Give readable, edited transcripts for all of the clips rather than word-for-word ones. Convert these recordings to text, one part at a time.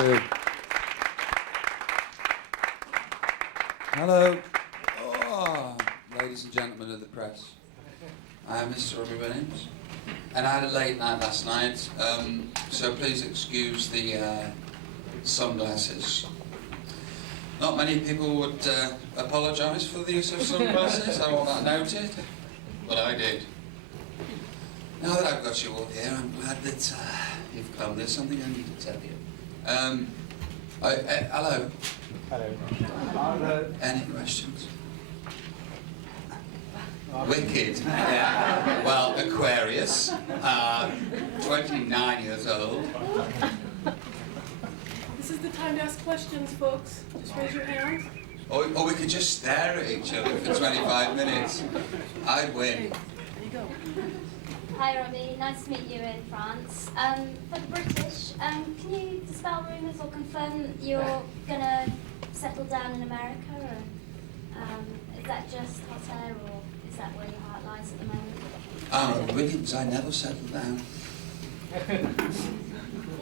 Big. Hello, ladies and gentlemen of the press. I am Mr. Robbie Williams, and I had a late night last night, so please excuse the sunglasses. Not many people would apologise for the use of sunglasses, I want that noted, but I did. Now that I've got you all here, I'm glad that you've come. There's something I need to tell you. Hello. Hello. Any questions? Wicked. Yeah. Well, Aquarius, 29 years old. This is the time to ask questions, folks. Just raise your hands. Or we could just stare at each other for 25 minutes. I'd win. There you go. Hi Robbie, nice to meet you in France. For the British, can you dispel rumours or confirm you're going to settle down in America? Or, is that just hot air, or is that where your heart lies at the moment? Williams, I never settled down. You're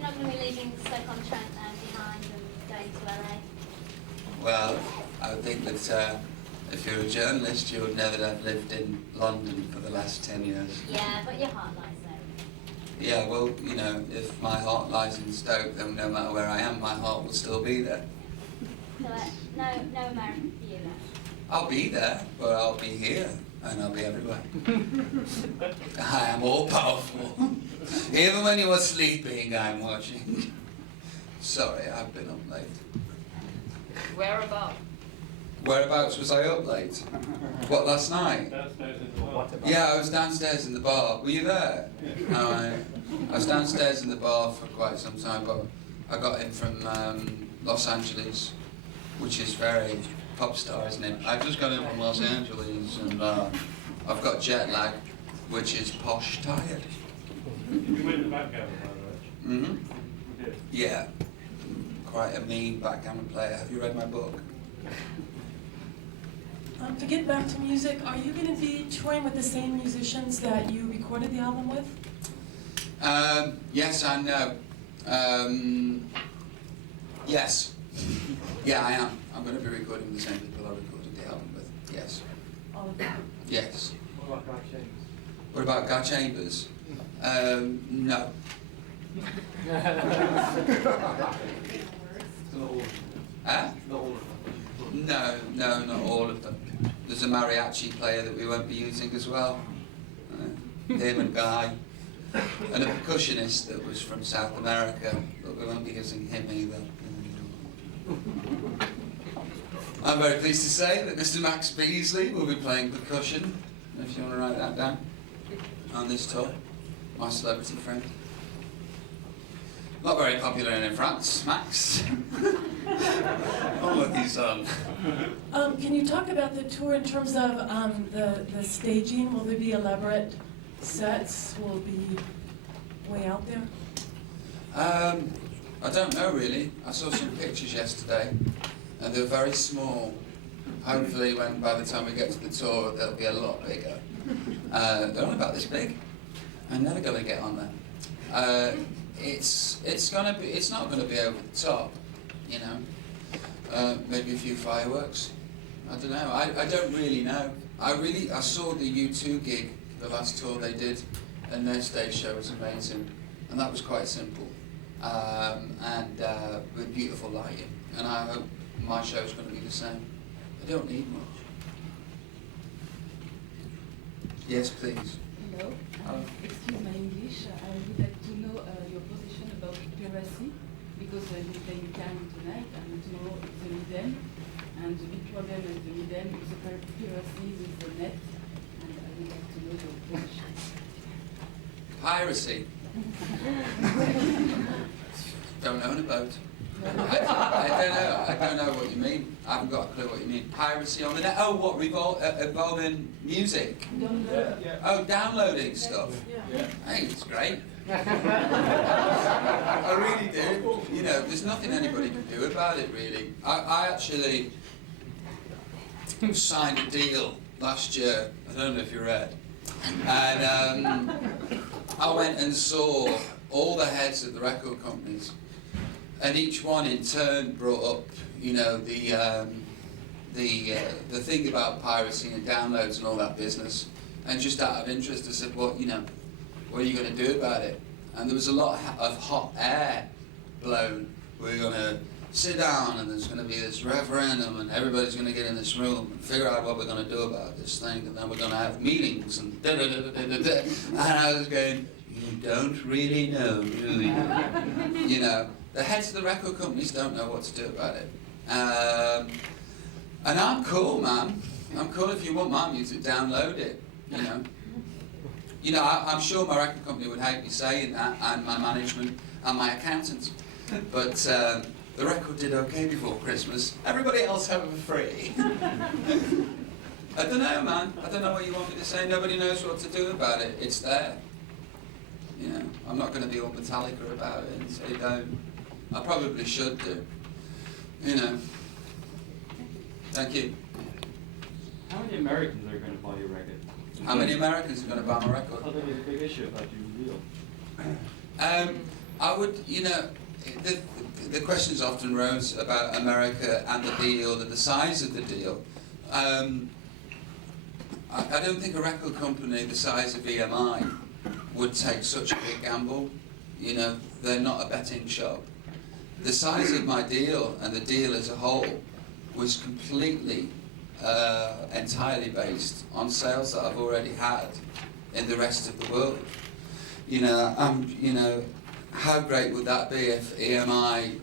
not going to be leaving Stoke-on-Trent behind and going to LA? Well, I would think that if you're a journalist, you would never have lived in London for the last 10 years. Yeah, but your heart lies there. Yeah, well, you know, if my heart lies in Stoke, then no matter where I am, my heart will still be there. So no American for you then? I'll be there, but I'll be here, and I'll be everywhere. I am all powerful. Even when you are sleeping, I'm watching. Sorry, I've been up late. Whereabouts? Whereabouts was I up late? What, last night? Yeah, I was downstairs in the bar. Were you there? No, I was downstairs in the bar for quite some time, but I got in from Los Angeles, which is very pop star, isn't it? I just got in from Los Angeles, and I've got jet lag, which is posh tired. You win the backgammon, by the way. Mm-hmm. You did. Yeah, quite a mean backgammon player. Have you read my book? To get back to music, are you going to be touring with the same musicians that you recorded the album with? Yes and no. Yes. Yeah, I am. I'm going to be recording with the same people I recorded the album with. Yes. All of them? Yes. What about Guy Chambers? What about Guy Chambers? No. It's not all of them. Huh? Not all of them. No, not all of them. There's a mariachi player that we won't be using as well. Him and Guy. And a percussionist that was from South America, but we won't be using him either. I'm very pleased to say that Mr. Max Beasley will be playing percussion, if you want to write that down, on this tour. My celebrity friend. Not very popular in France, Max. Unlucky son. Can you talk about the tour in terms of the staging? Will there be elaborate sets? Will it be way out there? I don't know really. I saw some pictures yesterday, and they were very small. Hopefully, by the time we get to the tour, they'll be a lot bigger. They're only about this big. I'm never going to get on there. It's not going to be over the top, you know. Maybe a few fireworks. I don't know. I don't really know. I saw the U2 gig, the last tour they did, and their stage show was amazing, and that was quite simple, and with beautiful lighting. And I hope my show's going to be the same. I don't need much. Yes, please. Hello. Excuse my English. I would like to know your position about piracy, because you play in Cannes tonight and tomorrow it's the Midem, and the big problem at the Midem is the piracy with the net, and I would like to know your position. Piracy. Don't own a boat. I don't know what you mean. I haven't got a clue what you mean. Piracy on the net. Oh, what, involving music? Yeah. Oh, downloading stuff. Yeah. Hey, it's great. I really do. You know, there's nothing anybody can do about it, really. I actually signed a deal last year. I don't know if you read. And I went and saw all the heads of the record companies. and each one in turn brought up, you know, the thing about piracy and downloads and all that business. And just out of interest, I said, well, you know, what are you going to do about it? And there was a lot of hot air blown. We're going to sit down and there's going to be this referendum and everybody's going to get in this room and figure out what we're going to do about this thing, and then we're going to have meetings and da-da-da-da-da-da. And I was going, you don't really know, do you? You know, the heads of the record companies don't know what to do about it. And I'm cool, man. I'm cool. If you want my music, download it, you know. You know, I'm sure my record company would hate me saying that, and my management and my accountants. But the record did okay before Christmas. Everybody else have it for free. I don't know, man. I don't know what you want me to say. Nobody knows what to do about it. It's there. You know, I'm not going to be all Metallica about it and say don't. I probably should do. You know. Thank you. How many Americans are going to buy your record? How many Americans are going to buy my I record? thought that was a big issue about your deal. I would, you know, the questions often rose about America and the deal and the size of the deal. I don't think a record company the size of EMI would take such a big gamble. You know, they're not a betting shop. The size of my deal and the deal as a whole was completely, entirely based on sales that I've already had in the rest of the world. You know, you know, how great would that be if EMI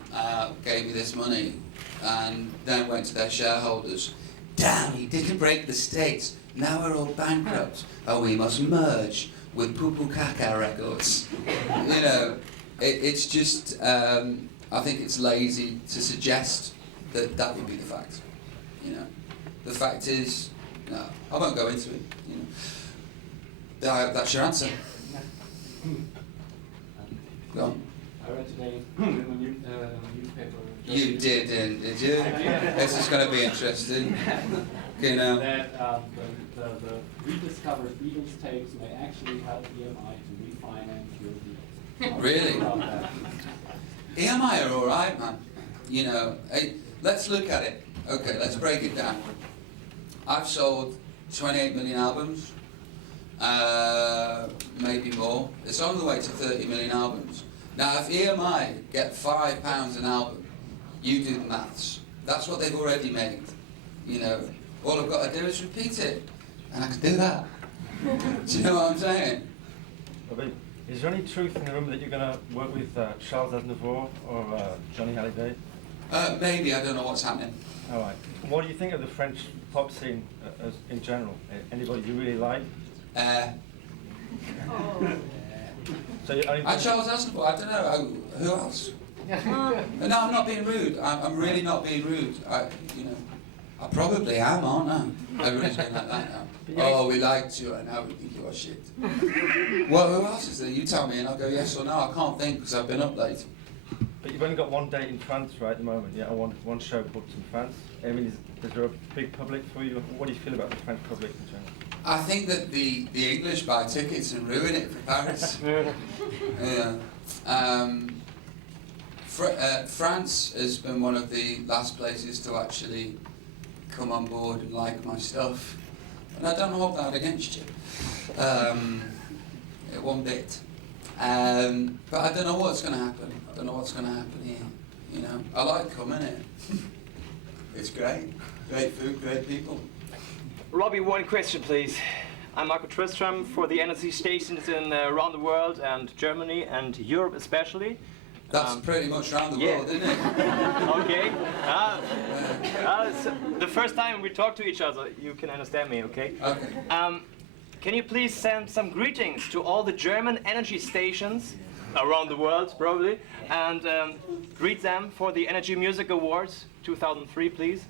gave me this money and then went to their shareholders? Damn, he didn't break the States. Now we're all bankrupt. Oh, we must merge with Poo Poo Kaka Records. You know, it's just, I think it's lazy to suggest that that would be the fact. You know, the fact is, no, I won't go into it. You know, that's your answer. Go on. I read today in a newspaper. You didn't, did you? This is going to be interesting. You know. That the rediscovered Beatles tapes may actually help EMI to refinance your deals. Really? About that? EMI are all right, man. You know, let's look at it. Okay, let's break it down. I've sold 28 million albums, maybe more. It's on the way to 30 million albums. Now, if EMI get £5 an album, you do the maths. That's what they've already made. You know, all I've got to do is repeat it, and I can do that. Do you know what I'm saying? Robbie, is there any truth in the rumor that you're going to work with Charles Aznavour or Johnny Hallyday? Maybe, I don't know what's happening. All right. What do you think of the French pop scene as in general? Anybody you really like? So you only Charles Aznavour, I don't know, who else? No, I'm not being rude. I'm really not being rude. You know, I probably am, aren't I? Everybody's going like that now. Oh, we liked you, and now we think you're shit. Well, who else is there? You tell me, and I'll go yes or no. I can't think because I've been up late. But you've only got one date in France right at the moment, yeah? One show booked in France. I mean, is there a big public for you? What do you feel about the French public in general? I think that the English buy tickets and ruin it for Paris. Yeah. France has been one of the last places to actually come on board and like my stuff. And I don't hold that against you. One bit. But I don't know what's going to happen. I don't know what's going to happen here. You know, I like coming here. It's great. Great food, great people. Robbie, one question, please. I'm Marco Tristram for the energy stations around the world and Germany and Europe especially. That's pretty much around the world, isn't it? Okay. So the first time we talk to each other, you can understand me, okay? Okay. Can you please send some greetings to all the German energy stations around the world, probably, and greet them for the Energy Music Awards 2003, please?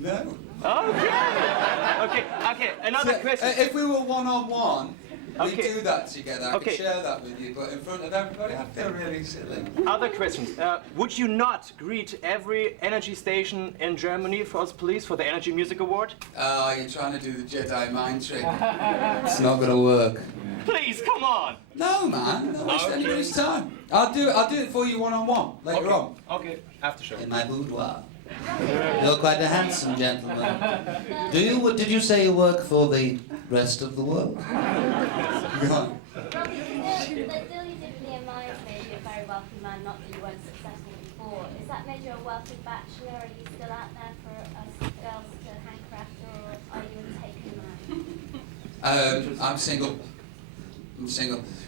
No. Okay. Okay. Another question. If we were one-on-one, we'd Okay. do that together. I Okay. could share that with you, but in front of everybody, I feel really silly. Other questions. Would you not greet every energy station in Germany for us, please, for the Energy Music Award? Oh, you're trying to do the Jedi mind trick. It's not going to work. Please, come on. No, man. Don't waste anybody's time. I'll do it for you one-on-one later Okay. on. Okay, after show. In my boudoir. You're quite a handsome gentleman. Did you say you work for the rest of the world? Go on. Robbie, the deal you did with EMI made you a very wealthy man, not that you weren't successful before. Has that made you a wealthy bachelor? Are you still out there for us girls to hanker after, or are you a taken man? I'm single.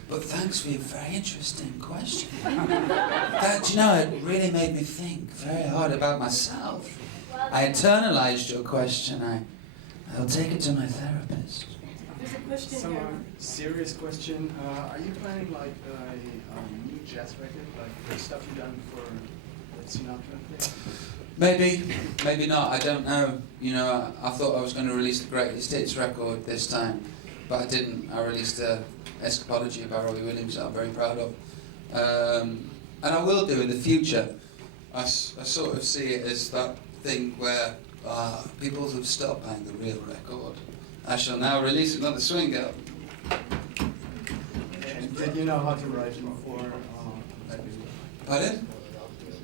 But thanks for your very interesting question. That, you know, it really made me think very hard about myself. Well, I internalized your question. I'll take it to my therapist. There's a question Some here. serious question. Are you planning like a new jazz record, like the stuff you've done for Sinatra? Maybe not. I don't know. You know, I thought I was going to release the Greatest Hits record this time, but I didn't. I released Escapology by Robbie Williams that I'm very proud of. And I will do in the future. I sort of see it as that thing where people have stopped buying the real record. I shall now release another swing album. And did you know how to write before? Pardon?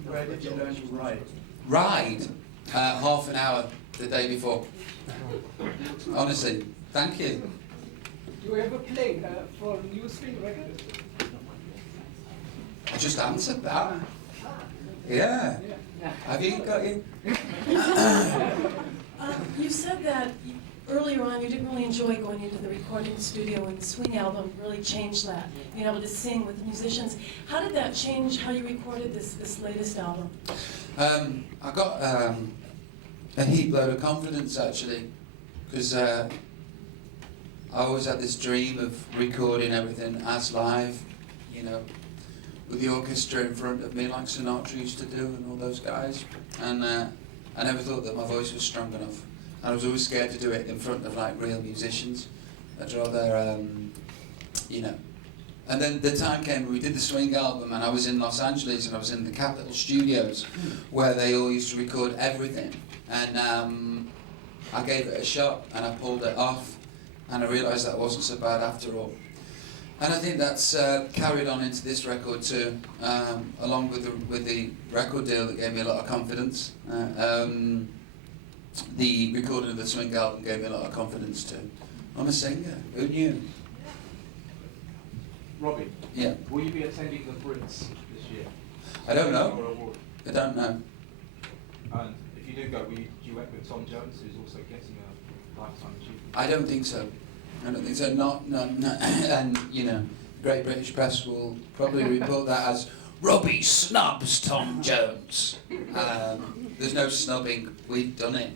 Where did you learn to write? Ride half an hour the day before. Honestly, thank you. Do you ever play for new swing record? I just answered that. Yeah. Have you got you? You said that earlier on you didn't really enjoy going into the recording studio, and the swing album really changed that, being able to sing with the musicians. How did that change how you recorded this latest album? I got a heap load of confidence actually, because I always had this dream of recording everything as live, you know, with the orchestra in front of me like Sinatra used to do and all those guys. And I never thought that my voice was strong enough. And I was always scared to do it in front of like real musicians. I'd rather, you know. And then the time came when we did the swing album, and I was in Los Angeles and I was in the Capitol Studios where they all used to record everything. And I gave it a shot and I pulled it off, and I realised that wasn't so bad after all. And I think that's carried on into this record too, along with the record deal that gave me a lot of confidence. The recording of the swing album gave me a lot of confidence too. I'm a singer. Who knew? Robbie, Yeah. will you be attending the Brits this year? I don't know. Or award? I don't know. And if you do go, will you duet with Tom Jones, who's also getting a lifetime achievement? I don't think so. I don't think so. Not. And you know, Great British Press will probably report that as Robbie snubs Tom Jones. There's no snubbing. We've done it.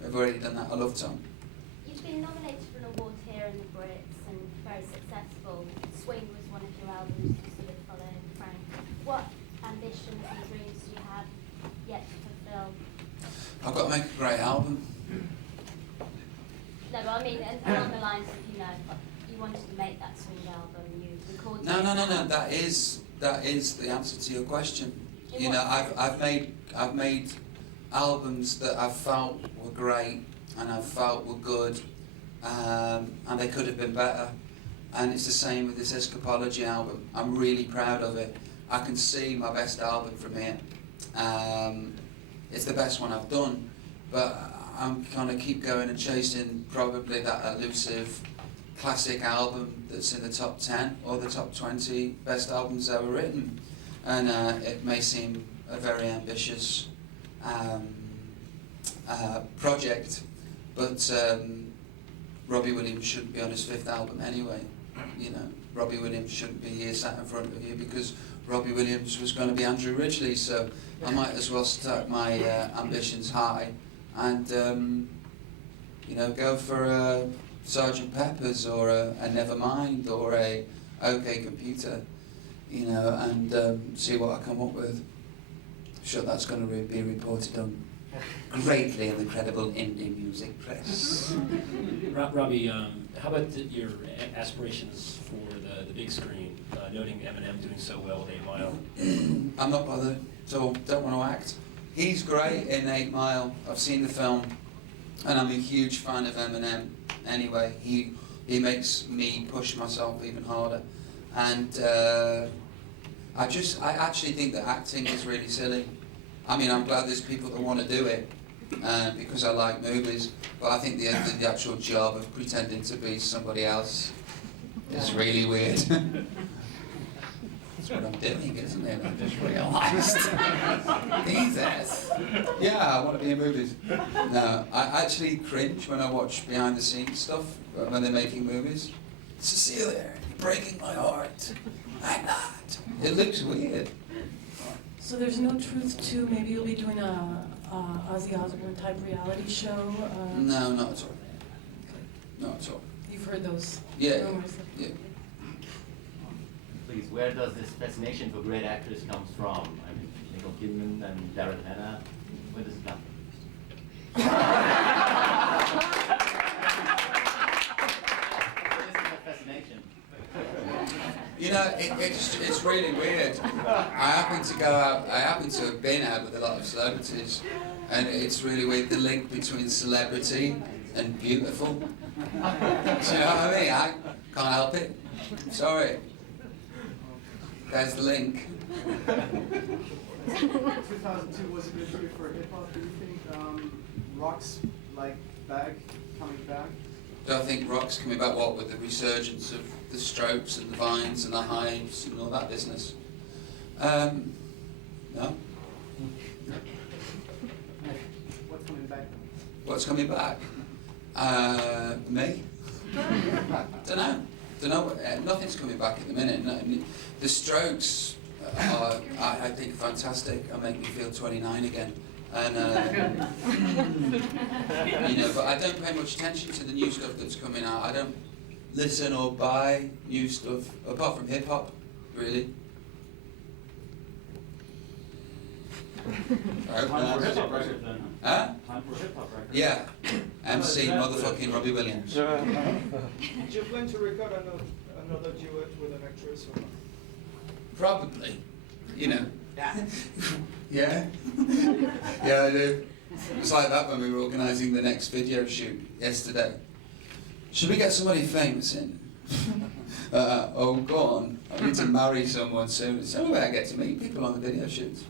We've already done that. I love Tom. You've been nominated for an award here in the Brits and very successful. Swing was one of your albums to sort of follow Frank. What ambitions and dreams do you have yet to fulfill? I've got to make a great album. No, but I mean, along the lines of, you know, you wanted to make that swing album, you recorded No. it. That is the answer to your question. In You what know, sense? I've made albums that I felt were great and I felt were good, and they could have been better. And it's the same with this Escapology album. I'm really proud of it. I can see my best album from here. It's the best one I've done, but I'm gonna keep going and chasing probably that elusive classic album that's in the top 10 or the top 20 best albums ever written. And it may seem a very ambitious project, but Robbie Williams shouldn't be on his 5th album anyway. You know, Robbie Williams shouldn't be here sat in front of you because Robbie Williams was going to be Andrew Ridgeley, so I might as well start my ambitions high and you know, go for a Sgt. Pepper's or a Nevermind or a OK Computer, you know, and see what I come up with. I'm sure that's going to be reported on greatly in the credible indie music press. Robbie, how about your aspirations for the big screen, noting Eminem doing so well with 8 Mile? I'm not bothered at all, don't want to act. He's great in 8 Mile, I've seen the film, and I'm a huge fan of Eminem anyway. He makes me push myself even harder. And I actually think that acting is really silly. I mean, I'm glad there's people that want to do it, because I like movies, but I think the actual job of pretending to be somebody else is really weird. That's what I'm doing, isn't it? I just realised. Jesus. Yeah, I want to be in movies. No, I actually cringe when I watch behind the scenes stuff, when they're making movies. Cecilia, you're breaking my heart. I'm not. It looks weird. So there's no truth to maybe you'll be doing a Ozzy Osbourne type reality show? No, not at all. Not at all. You've heard those Yeah. rumors? Please, where does this fascination for great actors comes from? I mean, Nicole Kidman and Daryl Hannah. Where does it come from? What is that fascination? You know, it's really weird. I happen to have been out with a lot of celebrities, and it's really weird, the link between celebrity and beautiful. Do you know what I mean? I can't help it. Sorry. There's the link. 2002 was a good year for hip-hop. Do you think rock's coming back? Do I think rock's coming back, what, with the resurgence of the Strokes and the Vines and the Hives and all that business? No. What's coming back? What's coming back? Me? Don't know. Nothing's coming back at the minute. No, the Strokes are, I think, fantastic. They make me feel 29 again. And you know, but I don't pay much attention to the new stuff that's coming out. I don't listen or buy new stuff apart from hip hop, really. Time for hip hop record then, Huh? Time for hip hop record. Yeah. MC motherfucking Robbie Williams. Do you plan to record another duet with an actress or not? Probably. You know. Yeah. Yeah, I do. It's like that when we were organising the next video shoot yesterday. Should we get somebody famous in? Oh, go on. I need to marry someone soon. It's the only way I get to meet people on the video shoots.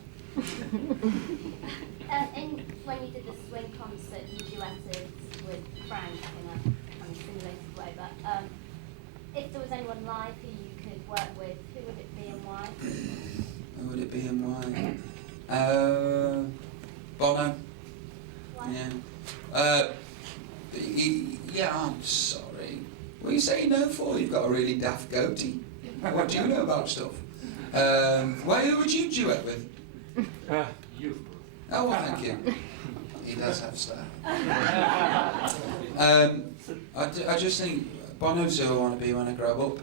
When you did the swing concert, you duetted with Frank in a kind of simulated way, but if there was anyone live who you could work with, who would it be and why? Who would it be and why? Bono. Why? Yeah. I'm sorry. What are you saying no for? You've got a really daft goatee. What do you know about stuff? Who would you duet with? You. Oh, well, thank you. He does have style. I just think Bono's who I want to be when I grow up.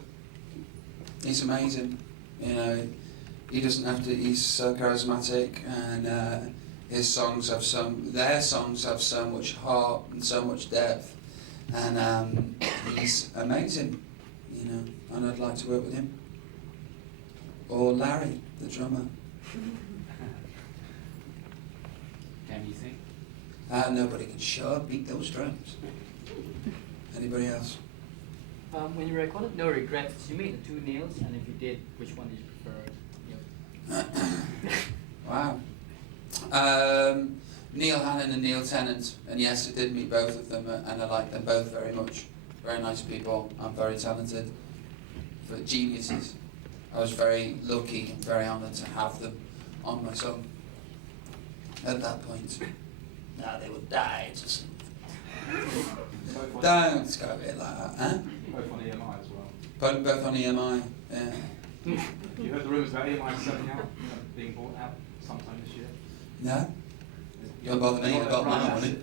He's amazing. You know, he doesn't have to. He's so charismatic, and their songs have so much heart and so much depth, and he's amazing. You know, and I'd like to work with him. Or Larry, the drummer. Can you sing? Nobody can sure beat those drums. Anybody else? When you recorded No Regrets, did you meet the two Neils? And if you did, which one did you prefer? Wow. Neil Hannon and Neil Tennant, and yes, I did meet both of them, and I like them both very much. Very nice people, and very talented, but geniuses. I was very lucky and very honoured to have them on my song. At that point, now they would die to sing. Don't go a bit like that, huh? Both on EMI as well. Both on EMI, yeah. You heard the rumours about EMI selling out, being bought out sometime this year? No? Don't bother me, I've got my money.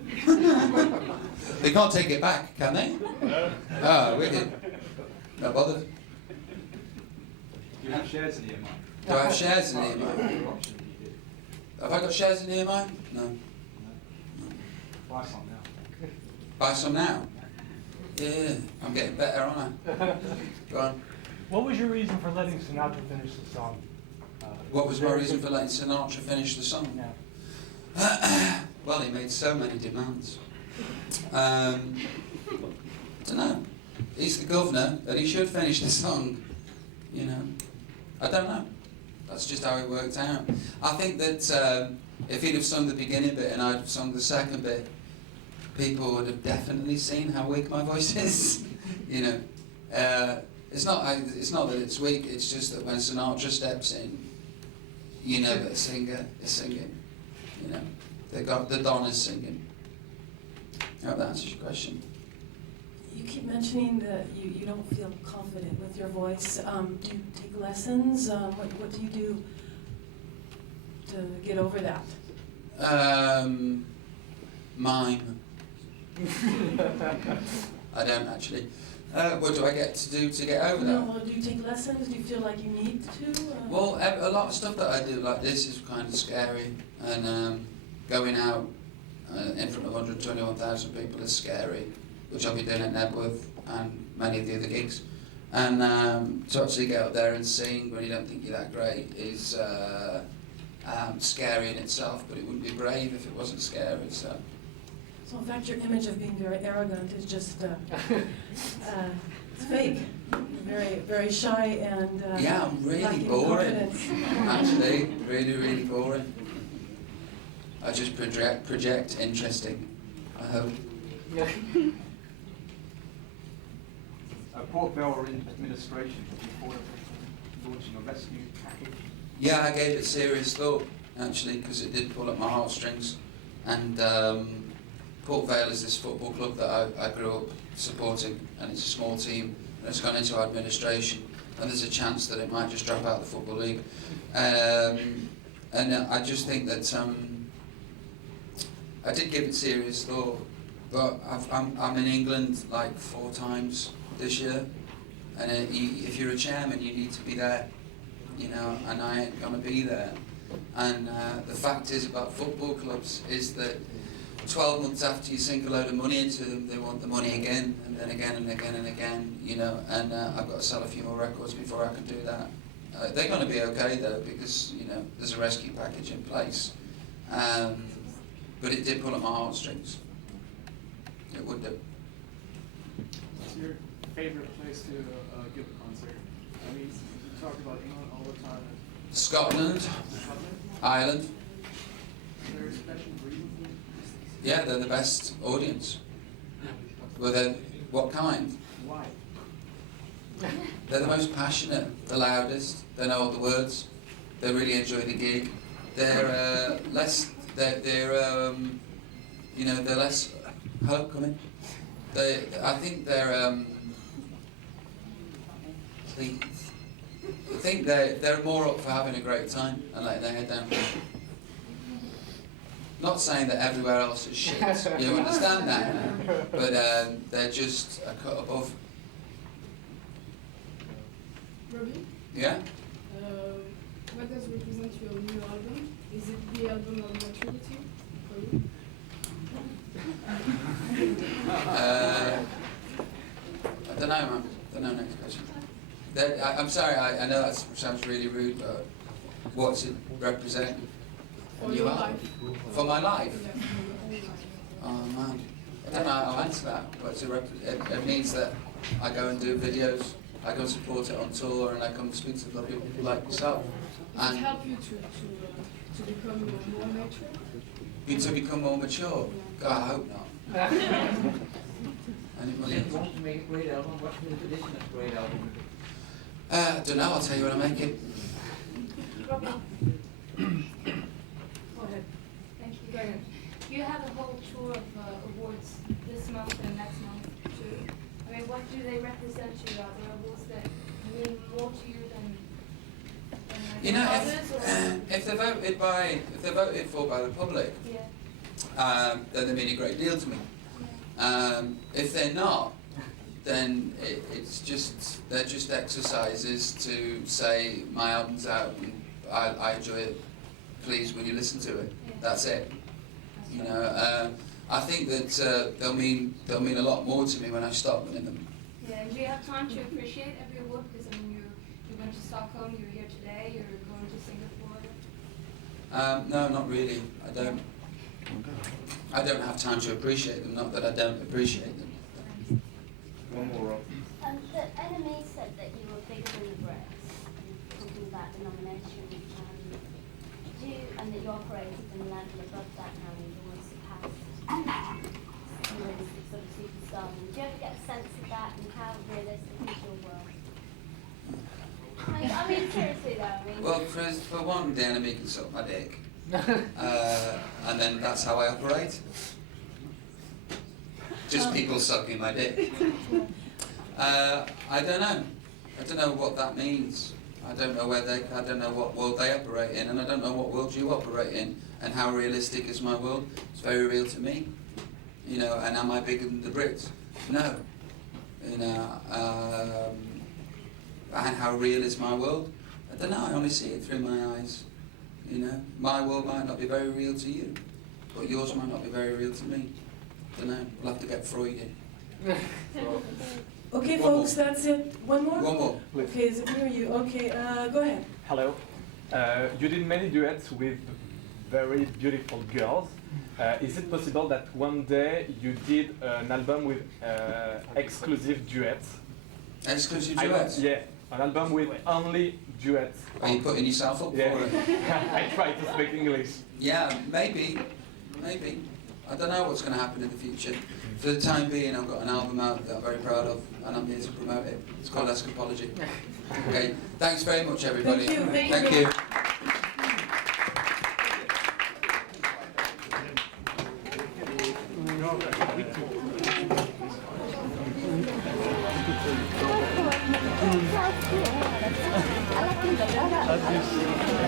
They can't take it back, can they? Oh, wicked. Not bothered. Do you have shares in EMI? Do I have shares in EMI? Your option, you did. Have I got shares in EMI? No. Buy some now. Buy some now? Yeah, I'm getting better, aren't I? Go on. What was your reason for letting Sinatra finish the song? What was my reason for letting Sinatra finish the song? Yeah. Well, he made so many demands. I don't know. He's the governor, and he should finish the song. You know, I don't know. That's just how it worked out. I think that if he'd have sung the beginning bit and I'd have sung the second bit, people would have definitely seen how weak my voice is. You know, it's not that it's weak. It's just that when Sinatra steps in, you know that a singer is singing. You know, the Don is singing. I hope that answers your question. You keep mentioning that you don't feel confident with your voice. Do you take lessons? What do you do to get over that? Mime. I don't actually. What do I get to do to get over that? No, well, do you take lessons? Do you feel like you need to? Well, a lot of stuff that I do like this is kind of scary, and going out in front of 121,000 people is scary, which I'll be doing at Nebworth and many of the other gigs. And to actually get up there and sing when you don't think you're that great is scary in itself, but it wouldn't be brave if it wasn't scary. So in fact, your image of being very arrogant is just it's fake. You're very shy and yeah, I'm really lacking boring. confidence. Actually, really boring. I just project interesting, I hope. Port Vale administration before launching a rescue package. Yeah, I gave it serious thought, actually, because it did pull at my heartstrings. And Port Vale is this football club that I grew up supporting, and it's a small team, and it's gone into administration, and there's a chance that it might just drop out of the Football League. And I just think that I did give it serious thought, but I'm in England like 4 times this year, and if you're a chairman, you need to be there, you know, and I ain't gonna be there. And the fact is about football clubs is that 12 months after you sink a load of money into them, they want the money again, and then again and again and again, you know, and I've got to sell a few more records before I can do that. They're gonna be okay though, because, you know, there's a rescue package in place. But it did pull at my heartstrings. It would do. What's your favorite place to give a concert? I mean, you talk about England all the time. Scotland, Ireland. Is there a special reason? Yeah, they're the best audience. Well, what kind? Why? They're the most passionate, the loudest. They know all the words. They really enjoy the gig. They're less. They're you know, they're less. Hello, come in. I think they're. I think they're more up for having a great time and letting their head down. Not saying that everywhere else is shit. You understand that? But they're just a cut above. Robbie? Yeah. What does represent your new album? Is it the album of maturity for you? I don't know, man. Don't know. Next question. I'm sorry. I know that sounds really rude, but what's it represent? For your life. For my life. Oh man. I don't know how I'll answer that. What's it it means that I go and do videos. I go and support it on tour, and I come and speak to other people like yourself. Does it help you to become more mature? To become more mature? God, I hope not. Anybody If you else? want to make a great album, what's the definition of a great album? I don't know. I'll tell you when I make it. Robbie, Go ahead. thank you. Go ahead. You have a whole tour of awards this month and next month too. I mean, what do they represent to you? Are there awards that mean more to you than You know, others? if they're voted for by the public, Yeah. then they mean a great deal to me. If they're not, then they're just exercises to say my album's out and I enjoy it. Please, will you listen to it? Yeah. That's it. You know, I think that they'll mean a lot more to me when I stop winning them. Yeah. And do you have time to appreciate every award? Because I mean, you went to Stockholm, you're here today, you're going to Singapore. No, not really. I don't. I don't have time to appreciate them. Not that I don't appreciate them. One more, Rob. The enemy said that you were bigger than the Brits, talking about the nomination. and that you operated in a level above that now, and you've almost surpassed some realistic sort of superstardom. Do you ever get a sense of that, and how realistic is your world? I mean, seriously though, I mean... Well, for one, the enemy can suck my dick. And then that's how I operate. Just people sucking my dick. I don't know. I don't know what that means. I don't know I don't know what world they operate in, and I don't know what world you operate in, and how realistic is my world. It's very real to me. You know, and am I bigger than the Brits? No. You know, and how real is my world? I don't know, I only see it through my eyes. You know, my world might not be very real to you, but yours might not be very real to me. I don't know, we'll have to get Freudian. Okay, folks, that's it. One more? One more. Okay, is it me or you? Okay, go ahead. Hello. You did many duets with very beautiful girls. Is it possible that one day you did an album with exclusive duets? Exclusive duets? Yeah, an album with only duets. Are you putting yourself up for it? I try to speak English. Yeah, maybe. Maybe. I don't know what's going to happen in the future. For the time being, I've got an album out that I'm very proud of, and I'm here to promote it. It's called Escapology. Okay, thanks very much, everybody. Thank you. Thank you. I like